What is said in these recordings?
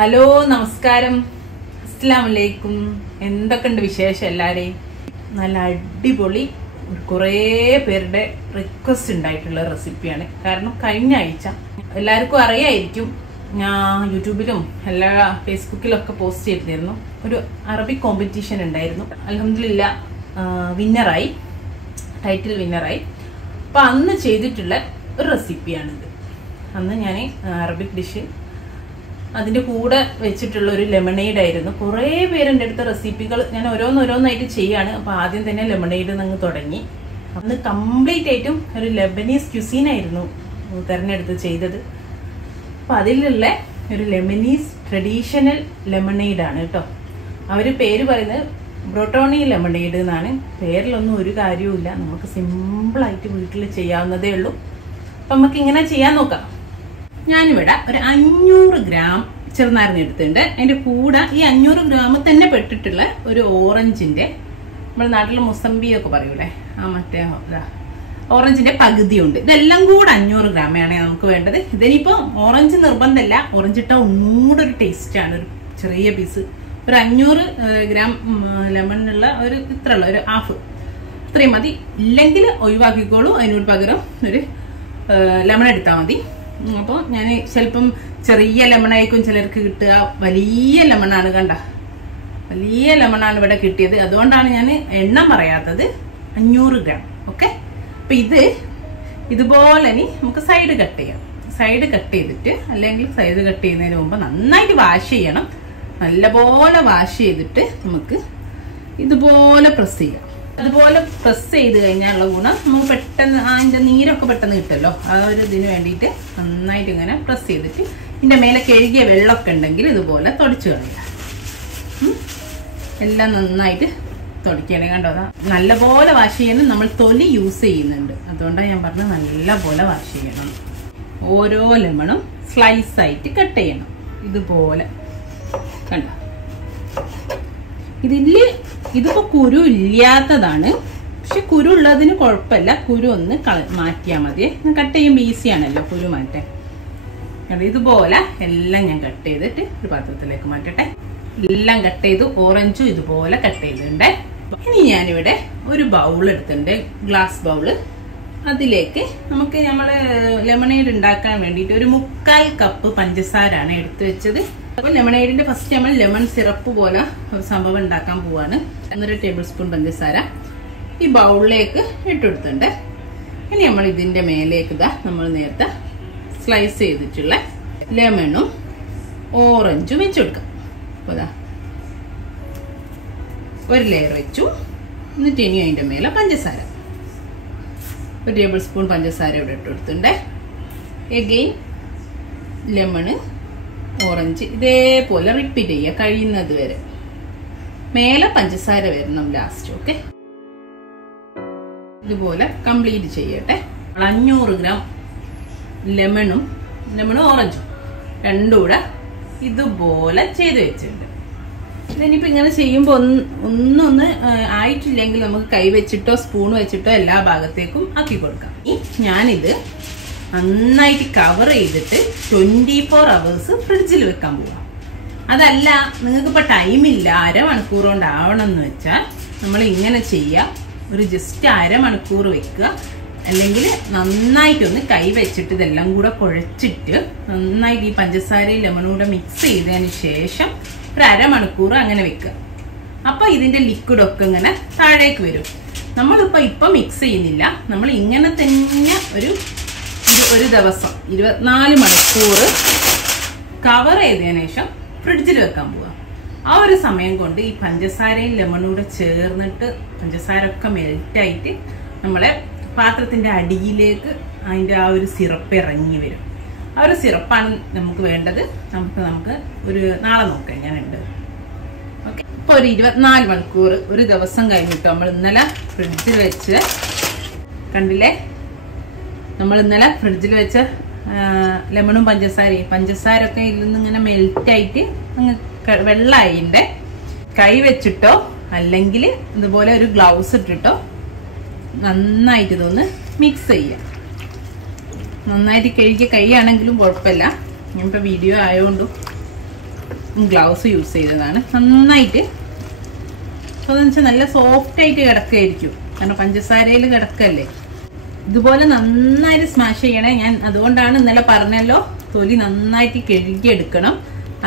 Hello നമസ്കാരം അസ്സലാമലൈക്കും എന്തൊക്കെയുണ്ട് വിശേഷം എല്ലാവരെയും നല്ല അടിപൊളി കുറേ പേരുടെ റിക്വസ്റ്റ് ഉണ്ടായിട്ടുള്ള റെസിപ്പിയാണ്. കാരണം കഴിഞ്ഞ ആഴ്ച എല്ലാവർക്കും അറിയായിരിക്കും, ഞാൻ യൂട്യൂബിലും എല്ലാ ഫേസ്ബുക്കിലൊക്കെ പോസ്റ്റ് ചെയ്തിരുന്നു. ഒരു അറബിക് കോമ്പറ്റീഷൻ ഉണ്ടായിരുന്നു. അൽഹംദുലില്ലാ വിന്നറായി, ടൈറ്റിൽ വിന്നറായി. അപ്പം അന്ന് ചെയ്തിട്ടുള്ള ഒരു റെസിപ്പിയാണിത്. അന്ന് ഞാൻ അറബിക് ഡിഷ് അതിൻ്റെ കൂടെ വെച്ചിട്ടുള്ള ഒരു ലെമണേഡ് ആയിരുന്നു. കുറേ പേരെൻ്റെ അടുത്ത റെസിപ്പികൾ ഞാൻ ഓരോന്നായിട്ട് ചെയ്യാണ്. അപ്പോൾ ആദ്യം തന്നെ ലെമണേഡ് നിന്ന് തുടങ്ങി. അന്ന് കംപ്ലീറ്റ് ആയിട്ടും ഒരു ലെബനീസ് ക്യുസീനായിരുന്നു തിരഞ്ഞെടുത്ത് ചെയ്തത്. അപ്പോൾ അതിലുള്ള ഒരു ലെബനീസ് ട്രഡീഷണൽ ലെമണേഡാണ് കേട്ടോ. അവർ പേര് പറയുന്നത് ബ്രോട്ടോണി ലെമണേഡ് എന്നാണ്. പേരിലൊന്നും ഒരു കാര്യവുമില്ല, നമുക്ക് സിമ്പിളായിട്ട് വീട്ടിൽ ചെയ്യാവുന്നതേ ഉള്ളൂ. അപ്പം നമുക്ക് ഇങ്ങനെ ചെയ്യാൻ നോക്കാം. ഞാനിവിടെ ഒരു 500 ഗ്രാം ചെറുനാരങ്ങ എടുത്തിട്ടുണ്ട്. അതിൻ്റെ കൂടെ ഈ 500 ഗ്രാം തന്നെ പെട്ടിട്ടുള്ള ഒരു ഓറഞ്ചിൻ്റെ, നമ്മുടെ നാട്ടിൽ മുസമ്പിയൊക്കെ പറയൂലേ, ആ മറ്റേ ഓറഞ്ചിൻ്റെ പകുതിയുണ്ട്. ഇതെല്ലാം കൂടെ 500 ഗ്രാമാണ് നമുക്ക് വേണ്ടത്. ഇതിനിപ്പോൾ ഓറഞ്ച് നിർബന്ധമല്ല, ഓറഞ്ച് ഇട്ടാൽ ഒന്നുകൂടെ ഒരു ടേസ്റ്റാണ്. ഒരു ചെറിയ പീസ് ഒരു 500 ഗ്രാം ലെമണിനുള്ള ഒരു ഇത്രയുള്ള ഒരു ഹാഫ് ഇത്രയും മതി. ഇല്ലെങ്കിൽ ഒഴിവാക്കിക്കോളൂ, അതിനോട് പകരം ഒരു ലെമൺ എടുത്താൽ മതി. അപ്പോൾ ഞാൻ ചിലപ്പം ചെറിയ ലെമണായിരിക്കും ചിലർക്ക് കിട്ടുക, വലിയ ലെമണാണ്. കണ്ട, വലിയ ലെമണാണ് ഇവിടെ കിട്ടിയത്. അതുകൊണ്ടാണ് ഞാൻ എണ്ണം പറയാത്തത്. 500 ഗ്രാം. ഓക്കെ. അപ്പം ഇതുപോലെ നമുക്ക് സൈഡ് കട്ട് ചെയ്യാം. സൈഡ് കട്ട് ചെയ്തിട്ട്, അല്ലെങ്കിൽ സൈഡ് കട്ട് ചെയ്യുന്നതിന് മുമ്പ് നന്നായിട്ട് വാഷ് ചെയ്യണം. നല്ലപോലെ വാഷ് ചെയ്തിട്ട് നമുക്ക് ഇതുപോലെ പ്രസ് ചെയ്യാം. അതുപോലെ പ്രസ് ചെയ്ത് കഴിഞ്ഞാലുള്ള ഗുണം നമുക്ക് പെട്ടെന്ന് അതിൻ്റെ നീരൊക്കെ പെട്ടെന്ന് കിട്ടുമല്ലോ. ആ ഒരു ഇതിന് വേണ്ടിയിട്ട് നന്നായിട്ട് ഇങ്ങനെ പ്രസ് ചെയ്തിട്ട് ഇതിൻ്റെ മേലെ കഴുകിയ വെള്ളമൊക്കെ ഉണ്ടെങ്കിൽ ഇതുപോലെ തുടച്ചു കളയുക. എല്ലാം നന്നായിട്ട് തുടയ്ക്കണേ. കണ്ടോ, അതാ നല്ലപോലെ വാഷ് ചെയ്യണം. നമ്മൾ തൊലി യൂസ് ചെയ്യുന്നുണ്ട്, അതുകൊണ്ടാണ് ഞാൻ പറഞ്ഞത് നല്ലപോലെ വാഷ് ചെയ്യണം. ഓരോ ലെമണും സ്ലൈസ് ആയിട്ട് കട്ട് ചെയ്യണം ഇതുപോലെ. കണ്ടോ, ഇതിപ്പോ കുരു ഇല്ലാത്തതാണ്, പക്ഷെ കുരു ഉള്ളതിന് കുഴപ്പമില്ല. കുരു ഒന്ന് മാറ്റിയാൽ മതി. കട്ട് ചെയ്യുമ്പോൾ ഈസിയാണല്ലോ കുരു മാറ്റാൻ. ഇതുപോലെ എല്ലാം ഞാൻ കട്ട് ചെയ്തിട്ട് ഒരു പാത്രത്തിലേക്ക് മാറ്റട്ടെ. എല്ലാം കട്ട് ചെയ്തു. ഓറഞ്ചും ഇതുപോലെ കട്ട് ചെയ്തിട്ടുണ്ട്. ഇനി ഞാനിവിടെ ഒരു ബൗൾ എടുത്തിട്ടുണ്ട്, ഗ്ലാസ് ബൗള്. അതിലേക്ക് നമുക്ക് നമ്മള് ലെമണേഡ് ഉണ്ടാക്കാൻ വേണ്ടിയിട്ട് ഒരു 3/4 കപ്പ് പഞ്ചസാരാണ് എടുത്തു വെച്ചത്. അപ്പോൾ ലെമണേഡിന്റെ ഫസ്റ്റ് നമ്മൾ ലെമൺ സിറപ്പ് പോലെ ഒരു സംഭവം ഉണ്ടാക്കാൻ പോവാണ്. 1 ടേബിൾ സ്പൂൺ പഞ്ചസാര ഈ ബൗളിലേക്ക് ഇട്ടെടുത്തിട്ടുണ്ട്. ഇനി നമ്മൾ ഇതിന്റെ മേലേക്ക് നമ്മൾ നേരത്തെ സ്ലൈസ് ചെയ്തിട്ടുള്ള ലെമണും ഓറഞ്ചും വെച്ചു കൊടുക്കാം. അപ്പോൾ ഒരു ലെയർ വെച്ചു. എന്നിട്ട് ഇനി അതിന്റെ മേലെ പഞ്ചസാര 1 ടേബിൾ സ്പൂൺ പഞ്ചസാര ഇവിടെ ഇട്ടെടുത്തിട്ടുണ്ട്. എഗെയിൻ ലെമണ് ഓറഞ്ച് ഇതേപോലെ റിപ്പീറ്റ് ചെയ്യുക കഴിയുന്നത് വരെ. മേലെ പഞ്ചസാര വരണം ലാസ്റ്റ്. ഓക്കെ, ഇതുപോലെ കംപ്ലീറ്റ് ചെയ്യട്ടെ. 500 ഗ്രാം ലെമണും ഓറഞ്ചും രണ്ടും കൂടെ ഇതുപോലെ ചെയ്ത് വെച്ചിട്ടുണ്ട്. ഇതിനിപ്പോൾ ഇങ്ങനെ ചെയ്യുമ്പോൾ ഒന്നൊന്ന് ആയിട്ടില്ലെങ്കിൽ നമുക്ക് കൈ വെച്ചിട്ടോ സ്പൂൺ വെച്ചിട്ടോ എല്ലാ ഭാഗത്തേക്കും ആക്കി കൊടുക്കാം. ഞാനിത് നന്നായിട്ട് കവർ ചെയ്തിട്ട് 24 അവേഴ്സ് ഫ്രിഡ്ജിൽ വെക്കാൻ പോവാം. അതല്ല നിങ്ങൾക്കിപ്പോൾ ടൈമില്ല, അരമണിക്കൂർ കൊണ്ട് ആവണമെന്ന് വെച്ചാൽ നമ്മൾ ഇങ്ങനെ ചെയ്യുക. ഒരു ജസ്റ്റ് അരമണിക്കൂർ വെക്കുക. അല്ലെങ്കിൽ നന്നായിട്ടൊന്ന് കൈ വെച്ചിട്ട് ഇതെല്ലാം കൂടെ കുഴച്ചിട്ട് നന്നായിട്ട് ഈ പഞ്ചസാരയും ലെമണും കൂടെ മിക്സ് ചെയ്തതിന് ശേഷം ഒരു അരമണിക്കൂർ അങ്ങനെ വെക്കുക. അപ്പോൾ ഇതിൻ്റെ ലിക്വിഡൊക്കെ ഇങ്ങനെ താഴേക്ക് വരും. നമ്മളിപ്പോൾ മിക്സ് ചെയ്യുന്നില്ല, നമ്മൾ ഇങ്ങനെ തന്നെ ഒരു ദിവസം 24 മണിക്കൂർ കവർ ചെയ്തതിനു ശേഷം ഫ്രിഡ്ജിൽ വെക്കാൻ പോവുക. ആ ഒരു സമയം കൊണ്ട് ഈ പഞ്ചസാരയും ലെമണും കൂടെ ചേർന്നിട്ട് പഞ്ചസാര ഒക്കെ മെൽറ്റായിട്ട് നമ്മളെ പാത്രത്തിൻ്റെ അടിയിലേക്ക് അതിൻ്റെ ആ ഒരു സിറപ്പ് ഇറങ്ങി വരും. ആ ഒരു സിറപ്പാണ് നമുക്ക് വേണ്ടത്. നമുക്ക് ഒരു നാളെ നോക്കാം എങ്ങനെയുണ്ട്. ഓക്കെ, ഇപ്പോൾ ഒരു 24 മണിക്കൂർ ഒരു ദിവസം കഴിഞ്ഞിട്ട് നമ്മൾ ഇന്നലെ ഫ്രിഡ്ജിൽ വെച്ച് കണ്ടില്ലേ, നമ്മൾ ഇന്നലെ ഫ്രിഡ്ജിൽ വെച്ച ലെമണും പഞ്ചസാരയൊക്കെ ഇതിൽ നിന്ന് ഇങ്ങനെ മെൽറ്റായിട്ട് അങ്ങ് വെള്ളമായിൻ്റെ. കൈ വെച്ചിട്ടോ അല്ലെങ്കിൽ ഇതുപോലെ ഒരു ഗ്ലൗസ് ഇട്ടിട്ടോ നന്നായിട്ട് ഇതൊന്ന് മിക്സ് ചെയ്യുക. നന്നായിട്ട് കഴുകിയ കൈ ആണെങ്കിലും കുഴപ്പമില്ല, ഞാനിപ്പോൾ വീഡിയോ ആയതുകൊണ്ടും ഗ്ലൗസ് യൂസ് ചെയ്തതാണ്. നന്നായിട്ട് അതെന്ന് വെച്ചാൽ നല്ല സോഫ്റ്റായിട്ട് കിടക്കായിരിക്കും, കാരണം പഞ്ചസാരയിൽ കിടക്കല്ലേ. ഇതുപോലെ നന്നായിട്ട് സ്മാഷ് ചെയ്യണേ. ഞാൻ അതുകൊണ്ടാണ് ഇന്നലെ പറഞ്ഞല്ലോ തൊലി നന്നായിട്ട് കഴുകിയെടുക്കണം.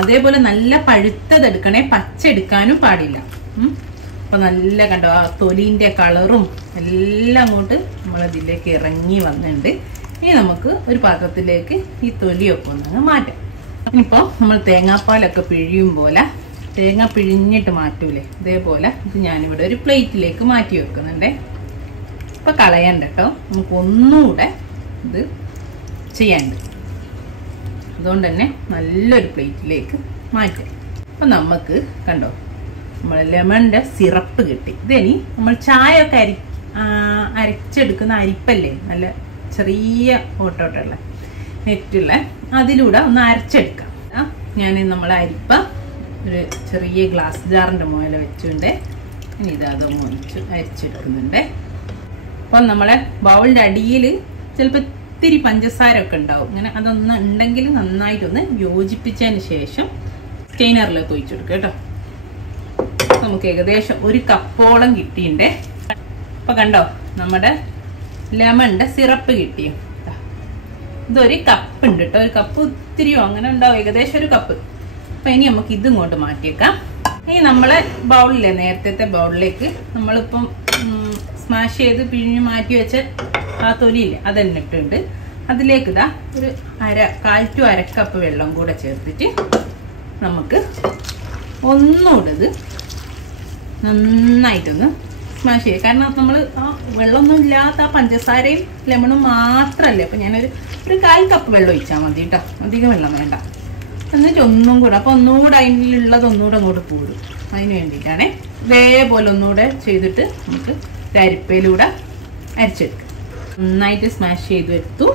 അതേപോലെ നല്ല പഴുത്തതെടുക്കണേ, പച്ച എടുക്കാനും പാടില്ല. അപ്പൊ നല്ല കണ്ടോ ആ തൊലിന്റെ കളറും എല്ലാം അങ്ങോട്ട് നമ്മളതിലേക്ക് ഇറങ്ങി വന്നിട്ടുണ്ട്. ഇനി നമുക്ക് ഒരു പാത്രത്തിലേക്ക് ഈ തൊലിയൊക്കെ ഒന്ന് മാറ്റാം. ഇനിയിപ്പോൾ നമ്മൾ തേങ്ങാപ്പാലൊക്കെ പിഴിയും പോലെ തേങ്ങ പിഴിഞ്ഞിട്ട് മാറ്റൂലേ, ഇതേപോലെ ഇത് ഞാനിവിടെ ഒരു പ്ലേറ്റിലേക്ക് മാറ്റി വെക്കുന്നുണ്ടേ. ഇപ്പൊ കളയണ്ട കേട്ടോ, നമുക്ക് ഒന്നുകൂടെ ഇത് ചെയ്യാനുണ്ട്. അതുകൊണ്ട് തന്നെ നല്ലൊരു പ്ലേറ്റിലേക്ക് മാറ്റാം. അപ്പൊ നമുക്ക് കണ്ടോ നമ്മൾ ലെമണിന്റെ സിറപ്പ് കിട്ടി. ഇതിനി നമ്മൾ ചായ ഒക്കെ അരച്ചെടുക്കുന്ന അരിപ്പല്ലേ, നല്ല ചെറിയ ഓട്ടോട്ടുള്ള നെറ്റുള്ള, അതിലൂടെ ഒന്ന് അരച്ചെടുക്കാം. ഞാൻ നമ്മളെ അരിപ്പ ഒരു ചെറിയ ഗ്ലാസ് ജാറിന്റെ മുകളിൽ വെച്ചുകൊണ്ട് ഇനി ഇതൊന്ന് ഒഴിച്ച് അരച്ചെടുക്കുന്നുണ്ട്. അപ്പം നമ്മളെ ബൗളിന്റെ അടിയിൽ ചിലപ്പോൾ ഇത്തിരി പഞ്ചസാര ഒക്കെ ഉണ്ടാവും. ഇങ്ങനെ അതൊന്ന് ഉണ്ടെങ്കിൽ നന്നായിട്ടൊന്ന് യോജിപ്പിച്ചതിന് ശേഷം സ്റ്റെയിനറിലേക്ക് ഒഴിച്ചെടുക്കുക കേട്ടോ. നമുക്ക് ഏകദേശം ഒരു കപ്പോളം കിട്ടിയിട്ടുണ്ട്. അപ്പൊ കണ്ടോ നമ്മുടെ ലെമണിന്റെ സിറപ്പ് കിട്ടിയോ. ഇതൊരു കപ്പ് ഉണ്ട് കേട്ടോ, ഒരു കപ്പ് ഇത്തിരിയോ അങ്ങനെ ഉണ്ടാവും, ഏകദേശം ഒരു കപ്പ്. അപ്പൊ ഇനി നമുക്ക് ഇത് ഇങ്ങോട്ട് മാറ്റിയേക്കാം. ഇനി നമ്മളെ ബൗളിലെ നേരത്തെ ബൗളിലേക്ക് നമ്മളിപ്പം സ്മാഷ് ചെയ്ത് പിഴിഞ്ഞ് മാറ്റി വെച്ച ആ തൊലിയില്ലേ അതെന്നെ ഇട്ടുണ്ട്. അതിലേക്ക് ഇതാ ഒരു 1/4 to 1 കപ്പ് വെള്ളം കൂടെ ചേർത്തിട്ട് നമുക്ക് ഒന്നുകൂടെ ഇത് നന്നായിട്ടൊന്ന് സ്മാഷ് ചെയ്യുക. കാരണം നമ്മൾ ആ വെള്ളമൊന്നും ഇല്ലാത്ത ആ പഞ്ചസാരയും ലെമണും മാത്രമല്ലേ. അപ്പം ഞാനൊരു 1/4 കപ്പ് വെള്ളം ഒഴിച്ചാൽ മതി കേട്ടോ, അധികം വെള്ളം വേണ്ട. എന്നിട്ട് ഒന്നും കൂടെ, അപ്പം ഒന്നുകൂടെ അതിനുള്ളത് ഒന്നുകൂടെ അങ്ങോട്ട് കൂടും. അതിന് വേണ്ടിയിട്ടാണേ. ഇതേപോലെ ഒന്നുകൂടെ ചെയ്തിട്ട് നമുക്ക് അരിപ്പയിലൂടെ അരച്ചെടുക്കാം. നന്നായിട്ട് സ്മാഷ് ചെയ്ത് എടുത്തു.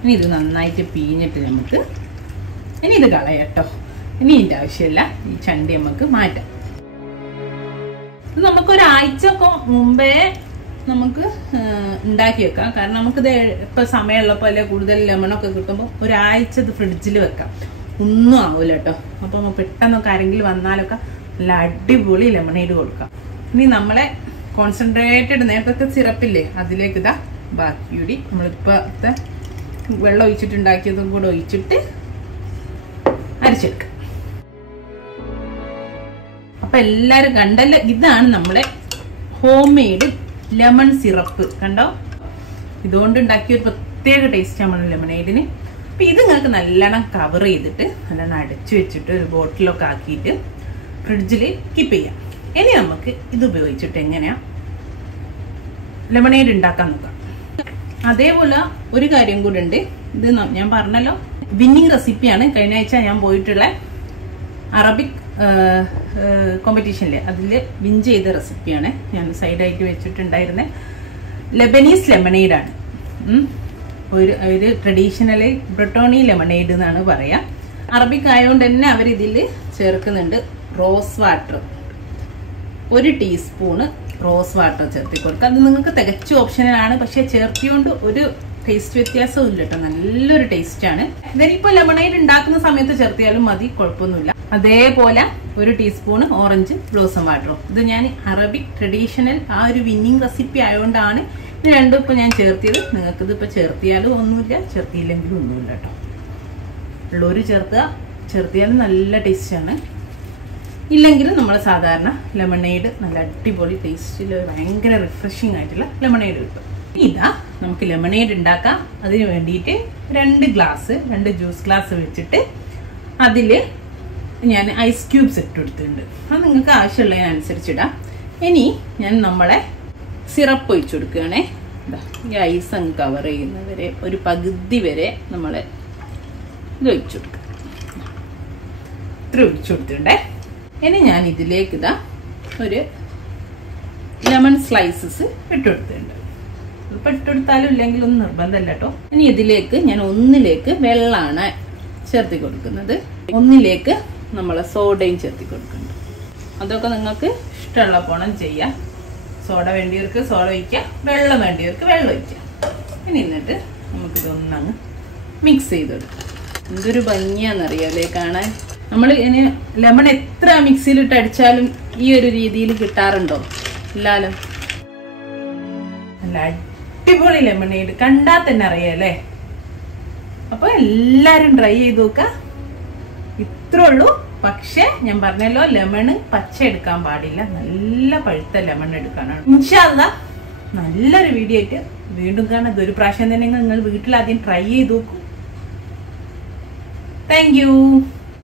ഇനി ഇത് നന്നായിട്ട് പിഴിഞ്ഞിട്ട് നമുക്ക് ഇനി ഇത് കളയാട്ടോ. ഇനി ഇതിൻ്റെ ആവശ്യമില്ല, ഈ ചണ്ടി നമുക്ക് മാറ്റാം. ഇത് നമുക്കൊരാഴ്ചയൊക്കെ മുമ്പേ നമുക്ക് ഉണ്ടാക്കി വെക്കാം. കാരണം നമുക്കിത് ഇപ്പം സമയമുള്ളപ്പോൾ അല്ലെ കൂടുതൽ ലെമണൊക്കെ കിട്ടുമ്പോൾ ഒരാഴ്ച ഇത് ഫ്രിഡ്ജിൽ വെക്കാം, ഒന്നും ആവില്ല കേട്ടോ. അപ്പം പെട്ടെന്നൊക്കെ ആരെങ്കിലും വന്നാലൊക്കെ നല്ല അടിപൊളി ലെമണേഡ് കൊടുക്കാം. ഇനി നമ്മളെ കോൺസെൻട്രേറ്റഡ് നേരത്തെ സിറപ്പില്ലേ അതിലേക്ക് ഇതാ ബാക്കിയൂടി നമ്മളിപ്പോഴത്തെ വെള്ളം ഒഴിച്ചിട്ടുണ്ടാക്കിയതും കൂടെ ഒഴിച്ചിട്ട് അരച്ചെടുക്കാം. അപ്പൊ എല്ലാരും കണ്ടല്ലോ, ഇതാണ് നമ്മുടെ ഹോം മെയ്ഡ് ലെമൺ സിറപ്പ്. കണ്ടോ, ഇതുകൊണ്ട് ഉണ്ടാക്കിയ ഒരു പ്രത്യേക ടേസ്റ്റ് ആണ് ലെമണേഡിന്. അപ്പൊ ഇത് നിങ്ങൾക്ക് നല്ലോണം കവർ ചെയ്തിട്ട് നല്ലോണം അടച്ചു വെച്ചിട്ട് ഒരു ബോട്ടിലൊക്കെ ആക്കിയിട്ട് ഫ്രിഡ്ജിൽ കീപ്പ് ചെയ്യാം. ഇനി നമുക്ക് ഇത് ഉപയോഗിച്ചിട്ട് എങ്ങനെയാ ലെമണേഡ് ഉണ്ടാക്കാൻ നോക്കാം. അതേപോലെ ഒരു കാര്യം കൂടെ ഉണ്ട്. ഇത് ഞാൻ പറഞ്ഞല്ലോ വിന്നിങ് റെസിപ്പിയാണ്. കഴിഞ്ഞ ആഴ്ച ഞാൻ പോയിട്ടുള്ള അറബിക് കോമ്പറ്റീഷനിലെ അതിൽ വിൻ ചെയ്ത റെസിപ്പിയാണ്. ഞാൻ സൈഡായിട്ട് വെച്ചിട്ടുണ്ടായിരുന്നത് ലെബനീസ് ലെമണേഡാണ്. ഒരു ട്രഡീഷണലി ബ്രട്ടോണി ലെമണേഡ് എന്നാണ് പറയാ. അറബിക് ആയതുകൊണ്ട് തന്നെ അവരിതിൽ ചേർക്കുന്നുണ്ട് rose water. 1 teaspoon rose water ചേർത്തി കൊടുക്കുക. അത് നിങ്ങൾക്ക് തികച്ച ഓപ്ഷനാണ്, പക്ഷെ ചേർത്തിയോണ്ട് ഒരു ടേസ്റ്റ് വ്യത്യാസവും ഇല്ല കേട്ടോ, നല്ലൊരു ടേസ്റ്റ് ആണ്. ഇതിനിപ്പോ ലെമണേഡ് ഉണ്ടാക്കുന്ന സമയത്ത് ചേർത്തിയാലും മതി, കുഴപ്പമൊന്നുമില്ല. അതേപോലെ 1 ടീസ്പൂണ് ഓറഞ്ച് ബ്ലോസം വാട്ടറും. ഇത് ഞാൻ അറബിക് ട്രഡീഷണൽ ആ ഒരു വിന്നിങ് റെസിപ്പി ആയതുകൊണ്ടാണ് ഇത് രണ്ടും ഇപ്പൊ ഞാൻ ചേർത്തിയത്. നിങ്ങൾക്കിത് ഇപ്പൊ ചേർത്തിയാലും ഒന്നുമില്ല, ചേർത്തിയില്ലെങ്കിലും ഒന്നുമില്ല കേട്ടോ. ഉള്ളൊരു ചേർത്തിയാലും നല്ല ടേസ്റ്റാണ്. ഇല്ലെങ്കിലും നമ്മൾ സാധാരണ ലെമണേഡ് നല്ല അടിപൊളി ടേസ്റ്റിൽ ഭയങ്കര റിഫ്രഷിങ് ആയിട്ടുള്ള ലെമണേഡ് കിട്ടും. ഇതാ നമുക്ക് ലെമണേഡ് ഉണ്ടാക്കാം. അതിന് വേണ്ടിയിട്ട് 2 ജ്യൂസ് ഗ്ലാസ് വെച്ചിട്ട് അതിൽ ഞാൻ ഐസ് ക്യൂബ്സ് ഇട്ടെടുത്തിട്ടുണ്ട്. അത് നിങ്ങൾക്ക് ആവശ്യമുള്ളതിനനുസരിച്ചിടാം. ഇനി ഞാൻ നമ്മളെ സിറപ്പ് ഒഴിച്ചു കൊടുക്കുകയാണേ. ഈ ഐസ് അങ്ങ് കവർ ചെയ്യുന്നവരെ ഒരു പകുതി വരെ നമ്മൾ ഇത് ഒഴിച്ചു കൊടുക്കുക. ഇത്ര ഒഴിച്ചു കൊടുത്തിട്ടുണ്ടേ. ഇനി ഞാൻ ഇതിലേക്ക് ഇതാ ഒരു ലെമൺ സ്ലൈസസ് ഇട്ടെടുത്തിട്ടുണ്ട്. ഇപ്പം ഇട്ടെടുത്താലും ഇല്ലെങ്കിലും ഒന്നും നിർബന്ധമല്ല കേട്ടോ. ഇനി ഇതിലേക്ക് ഞാൻ 1 വെള്ളമാണ് ചേർത്തി കൊടുക്കുന്നത്. 1 നമ്മൾ സോഡയും ചേർത്തി കൊടുക്കുന്നുണ്ട്. അതൊക്കെ നിങ്ങൾക്ക് ഇഷ്ടമുള്ള പോണം ചെയ്യാം. സോഡ വേണ്ടിയവർക്ക് സോഡ ഒഴിക്കുക, വെള്ളം വേണ്ടിയവർക്ക് വെള്ളം ഒഴിക്കുക. ഇനി എന്നിട്ട് നമുക്കിതൊന്നങ്ങ് മിക്സ് ചെയ്ത് കൊടുക്കാം. എന്തൊരു ഭംഗിയാണെന്നറിയാമല്ലേ കാണാൻ. നമ്മൾ ഇനി ലെമൺ എത്ര മിക്സിയിലിട്ട് അടിച്ചാലും ഈ ഒരു രീതിയിൽ കിട്ടാറുണ്ടോ? ഇല്ലാലോ. നല്ല അടിപൊളി ലെമണേഡ് കണ്ടാൽ തന്നെ അറിയാല്ലേ. അപ്പൊ എല്ലാരും ട്രൈ ചെയ്ത് നോക്ക. ഇത്രേ ഉള്ളൂ. പക്ഷെ ഞാൻ പറഞ്ഞല്ലോ, ലെമൺ പച്ച എടുക്കാൻ പാടില്ല, നല്ല പഴുത്ത ലെമൺ എടുക്കാനാണ്. ഇൻഷാ അല്ലാഹ് നല്ലൊരു വീഡിയോ ആയിട്ട് വീണ്ടും കാണാം. ഇതൊരു പ്രാവശ്യം തന്നെ നിങ്ങൾ വീട്ടിൽ ആദ്യം ട്രൈ ചെയ്ത് നോക്കൂ. Thank you.